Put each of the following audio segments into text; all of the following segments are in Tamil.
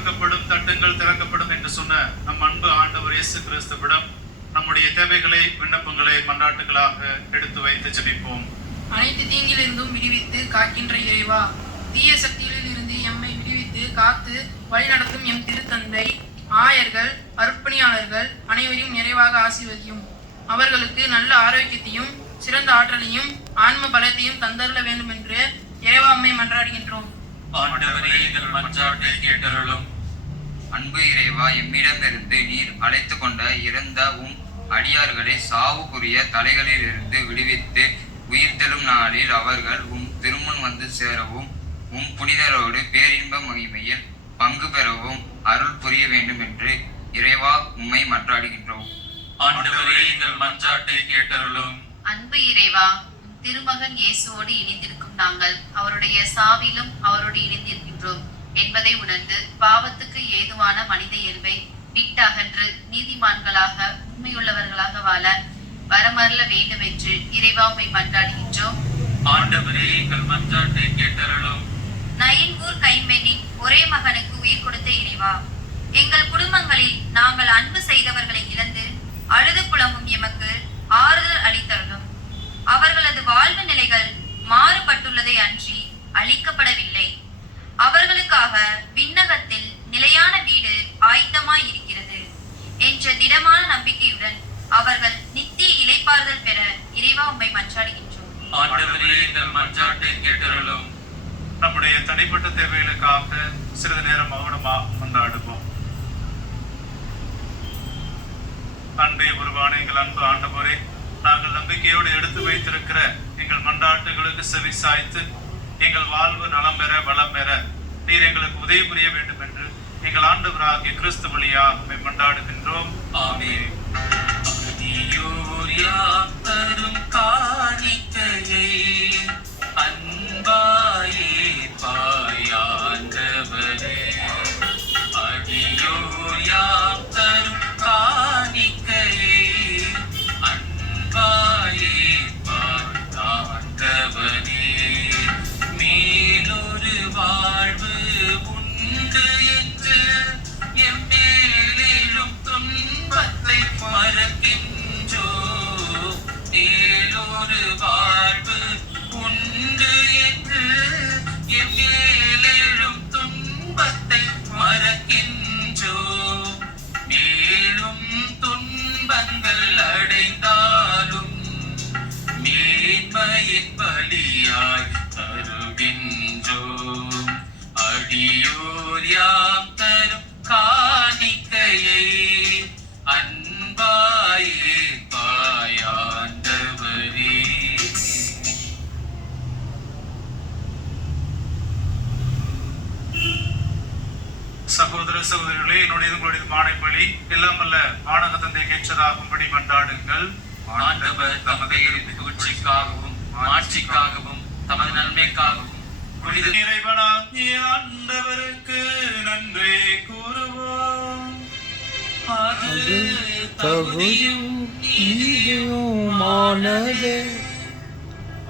கொடுக்கப்படும், தட்டுங்கள் திறக்கப்படும் என்று சொன்ன நம் அன்பு ஆண்டவர் இயேசு கிறிஸ்துவிடம் நம்முடைய தேவைகளை, விண்ணப்பங்களை மன்றாட்டுகளாக எடுத்து வைத்து ஜெபிப்போம். அனைத்து தீங்கிலிருந்தும் விடுவித்து காக்கின்ற இறைவா, தீய சக்திகளில் இருந்து எம்மை விடுவித்து காத்து வழிநடத்தும் எம் திருத்தந்தை, ஆயர்கள், அர்ப்பணியாளர்கள் அனைவரையும் நிறைவாக ஆசீர்வதியும். அவர்களுக்கு நல்ல ஆரோக்கியத்தையும் சிறந்த ஆற்றலையும் ஆன்ம பலத்தையும் தந்தருள வேண்டும் என்று இறைவா அம்மை மன்றாடுகின்றோம். ஆண்டவரே, எங்கள் மன்றாட்டை கேட்டருளும். அன்பு இறைவா, எம்மிடமிருந்து நீர் அழைத்து கொண்ட இறந்த உம் அடியார்களை சாவுக்குரிய தலைகளிலிருந்து விடுவித்து உயிர்த்தெழும் நாளில் அவர்கள் உம் திருமுன் வந்து சேரவும் உம் புனிதரோடு பேரின்ப மகிமையில் பங்கு பெறவும் அருள் புரிய வேண்டும் என்று இறைவா உம்மை மன்றாடுகின்றோம். ஆண்டவரே, எங்கள் மன்றாட்டை கேட்டருளும். அன்பு இறைவா, திருமகன் இயேசுவோடு இணைந்திருக்கும் நாங்கள் அவருடைய சாவிலும் அவரோடு இணைந்திருக்கின்றோம் என்பதை உணர்ந்து பாவத்துக்கு ஏதுவான மனித இயல்பை விட்டு அகன்று நீதிமான்களாக உண்மையுள்ளவர்களாக வாழ வரமருள வேண்டும் என்று இறைவா உம்மை மன்றாடுகின்றோம். ஆண்டவரே, எங்கள் மன்றாட்டை கேட்டருளும். நயின் ஊர் கைம்பெண்ணின் ஒரே மகனுக்கு உயிர் கொடுத்த இறைவா, எங்கள் குடும்பங்களில் நாங்கள் அன்பு செய்தவர்களை இழந்து அழுது புலம்பும் எமக்கு ஆறுதல் அளித்தருளும். அவர்களது வாழ்வு நிலைகள் மாறுபட்டுள்ளதை அன்றி அளிக்கப்படவில்லை. அவர்களுக்காக விண்ணகத்தில் நிலையான வீடு ஆயத்தமாய் இருக்கிறது என்ற திடமான நம்பிக்கையுடன் அவர்கள் நித்திய இளைப்பாறுதல் பெற இறைவா உம்மை மன்றாடுகின்றோம். ஆண்டவரே, எங்கள் மன்றாட்டை கேட்டருளும். நம்முடைய தனிப்பட்ட தேவைகளுக்காக சிறிது நேரம் மௌனமாக கொண்டாடுவோம். அன்பே உருவான எங்கள் அன்பு ஆண்டவரே, நாங்கள் நம்பிக்கையோடு எடுத்து வைத்திருக்கிற எங்கள் மன்றாட்டுகளுக்கு செவி சாய்த்து எங்கள் வாழ்வு நலம் பெற வளம் பெற நீர் எங்களுக்கு உதவி புரிய வேண்டும் என்று எங்கள் ஆண்டவராகிய கிறிஸ்து வழியாக உம்மை மன்றாடுகின்றோம். ஆமென். தரும் காணிக்கையை அன்பாயே பாயாண்டவரே, அடியோர் யாம் தரும் காணிக்கையை அன்பாயே பாயாண்டவரே, மேலொரு வாழ்வு உண்டு என்று எம்மேலும் துன்பத்தை மறக்கின்றோ. மேலொரு வாழ்வு உண்டு என்று எம்மேலும் துன்பத்தை மறக்கின்றோ. மேலும் துன்பங்கள் அடைந்தாலும் மேன்மையின் பலியாய் தருகின்றோம். அடியோர் யாம் தரும் காணிக்கையை அன்பாயே பாயாண்டவரே. சகோதர சகோதரிகளே, என்னுடைய உங்களுடைய மானைப்பலி எல்லாம் அல்ல ஆணக தந்தை கேற்றதாகும்படி மன்றாடுங்கள். ஆண்டவர் தமது புகழ்ச்சிக்காகவும் மாட்சிக்காகவும் தமது நன்மைக்காகவும் புனித இறைவனாகிய ஆண்டவருக்கு நன்றி கூறுவோம். அது தகுதியும் நீதியுமானதே.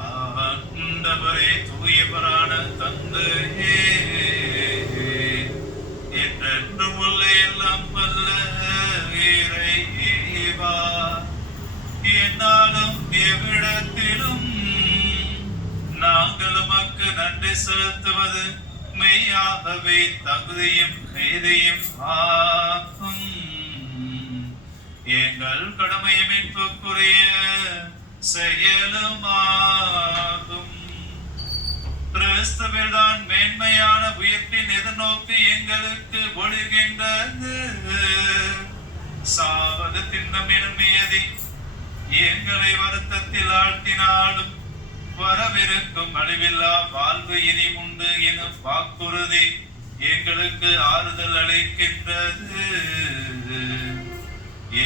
ஆண்டவரே, தூயவரான தந்தையே, என்றென்றும் உள்ள எல்லாம் வல்ல இறைவா, என்னாலும் எவ்விடத்திலும் நாங்கள் உமக்கு நன்றி செலுத்துவது மெய்யாகவே தகுதியும் நீதியும் ஆகும். எங்கள் கடமையை மீட்புக்குரிய செயலுமாகும். கிறிஸ்துவில் தான் மேன்மையான உயிர்ப்பின் எதிர்நோக்கி எங்களுக்கு ஒளிர்கின்றது. சாவது திண்ணம் எனும் மீதி எங்களை வருத்தத்தில் ஆழ்த்தினாலும் வரவிருக்கும் அழிவில்லா வாழ்வு இனி உண்டு எனும் வாக்குறுதி எங்களுக்கு ஆறுதல் அளிக்கின்றது.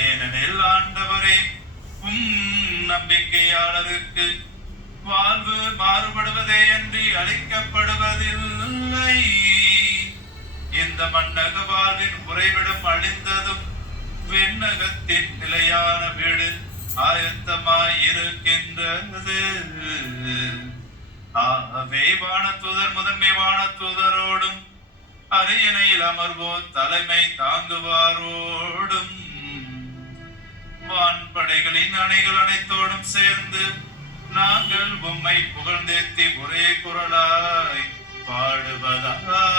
ஏனெனில் ஆண்டவரே, நம்பிக்கையாளருக்கு வாழ்வு மாறுபடுவதே அன்றி அளிக்கப்படுவதில்லை. இந்த மண்ணக வாழ்வின் உறைவிடம் அழிந்ததும் விண்ணகத்தின் நிலையான வீடு ஆயத்தமாய் இருக்கின்றது. ஆகவே வானதூதர் முதன்மை வானதூதரோடும் அரியணையில் அமர்வோர் தலைமை தாங்குவாரோடும் வான்படைகளின் அணைகள் அனைத்தோடும் சேர்ந்து நாங்கள் உம்மை புகழ்ந்தேத்தி ஒரே குரலாய் பாடுவதாவது.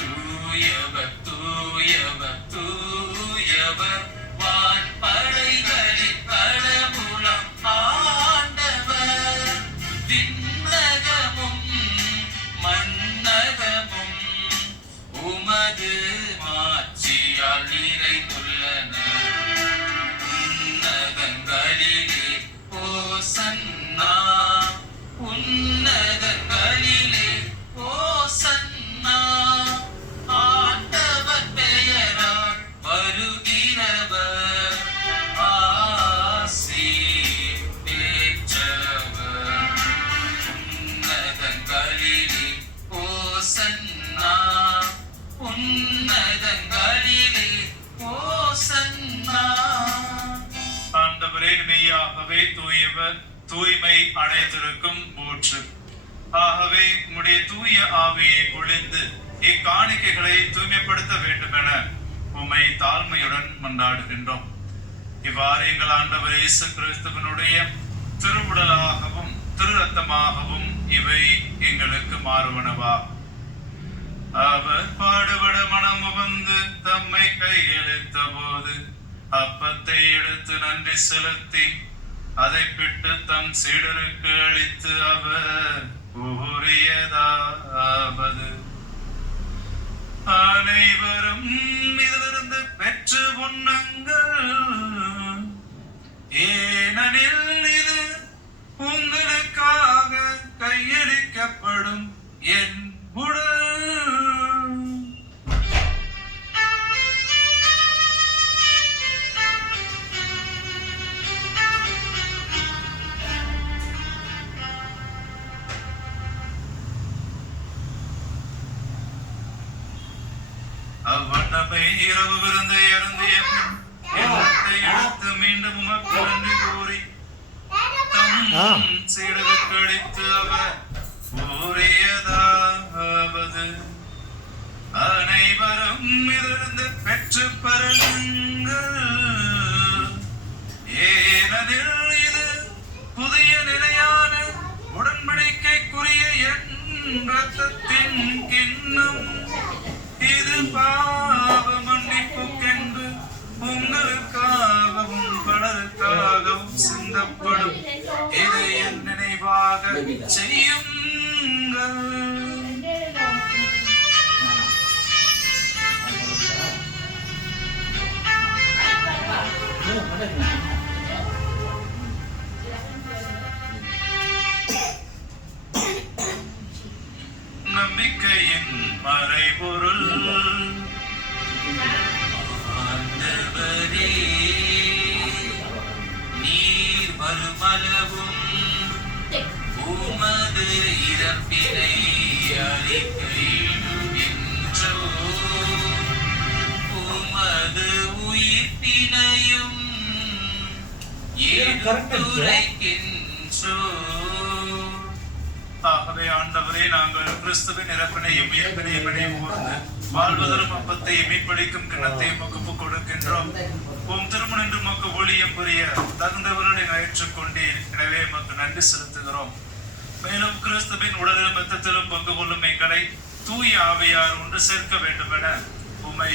தூயவர் தூயவர் தூயவர் வான்படைகளின் கடவுளம் ஆண்டவர். விண்ணகமும் மண்ணகமும் உமது மாட்சியால் நிறைந்துள்ளன. உன்னதங்களிலே ஓசன்னா, உன்னதங்களிலே ஓசன்னா. ஆண்டவர் பெயரால் வருகிறவர் ஆசி பெற்றவர். உன்னதங்களிலே ஓசன்னா, உன்னதங்களிலே ஓசன்னா. ஆண்டவரே, மெய்யாகவே தூயவர், தூய்மை அடைத்திருக்கும் போற்று. ஆகவே உம்முடைய தூய ஆவியை பொழிந்து இக்காணிக்கைகளை தூய்மைப்படுத்த வேண்டும் என உம்மை தாழ்மையுடன் மன்றாடுகின்றோம். இவ்வாறு எங்கள் ஆண்டவர் இயேசு கிறிஸ்துவினுடைய திருவுடலாகவும் திரு ரத்தமாகவும் இவை எங்களுக்கு மாறுவனவா. அவர் பாடுபட மனமுவந்து தம்மை கையெழுத்த போது அப்பத்தை எடுத்து நன்றி செலுத்தி அதை பிட்டு தம் சீடருக்கு அளித்து அவர் கூறியதாவது: அனைவரும் இதிலிருந்து பெற்று உண்ணுங்கள், ஏனெனில் இது உங்களுக்காக கையளிக்கப்படும் என் உடல். அவ்வண்ணமை இரவு விருந்தை அருந்திய பின் எண்ணத்தை எடுத்து மீண்டும் உமக்கு நன்றி கூறி தம் சீடருக்கு அளித்து அவர் கூறியதாவது: அனைவரும் இதிலிருந்து பெற்று பருகுங்கள், ஏனெனில் இது புதிய நிலையான உடன்படிக்கைக்குரிய என் இரத்தத்தின் கிண்ணம். இது பாவ மன்னிப்புக்கென்று உங்களுக்காகவும் பலருக்காகவும் சிந்தப்படும். இதை என் நினைவாக செய்யுங்கள். நம்பிக்கையின் மறைபொருள். ஆண்டவரே, நீர் வருமளவும் உமது இறப்பினை அறிக்கையிடுகின்றோம், உமது உயிர்ப்பினையும் எடுத்துரைக்கின்றோம். ஆகவே ஆண்டவரே, நாங்கள் கிறிஸ்துவின் இறப்பினையும் உயிர்ப்பினையும் நினைவுகூர்ந்து வாழ்வதரும் அப்பத்தை மீட்பளிக்கும் கிண்ணத்தையும் உமக்கு கொடுக்கின்றோம். உம் திருமணன்று உமக்கு ஊழியம் புரிய தகுந்தவர்களை ஏற்றுக்கொண்டீர். எனவே உமக்கு நன்றி செலுத்துகிறோம். மேலும் கிறிஸ்துவின் உடலிலும் இரத்தத்திலும் பங்கு கொள்ளும் எங்களை தூய ஆவியார் ஒன்று சேர்க்க வேண்டும் என உம்மை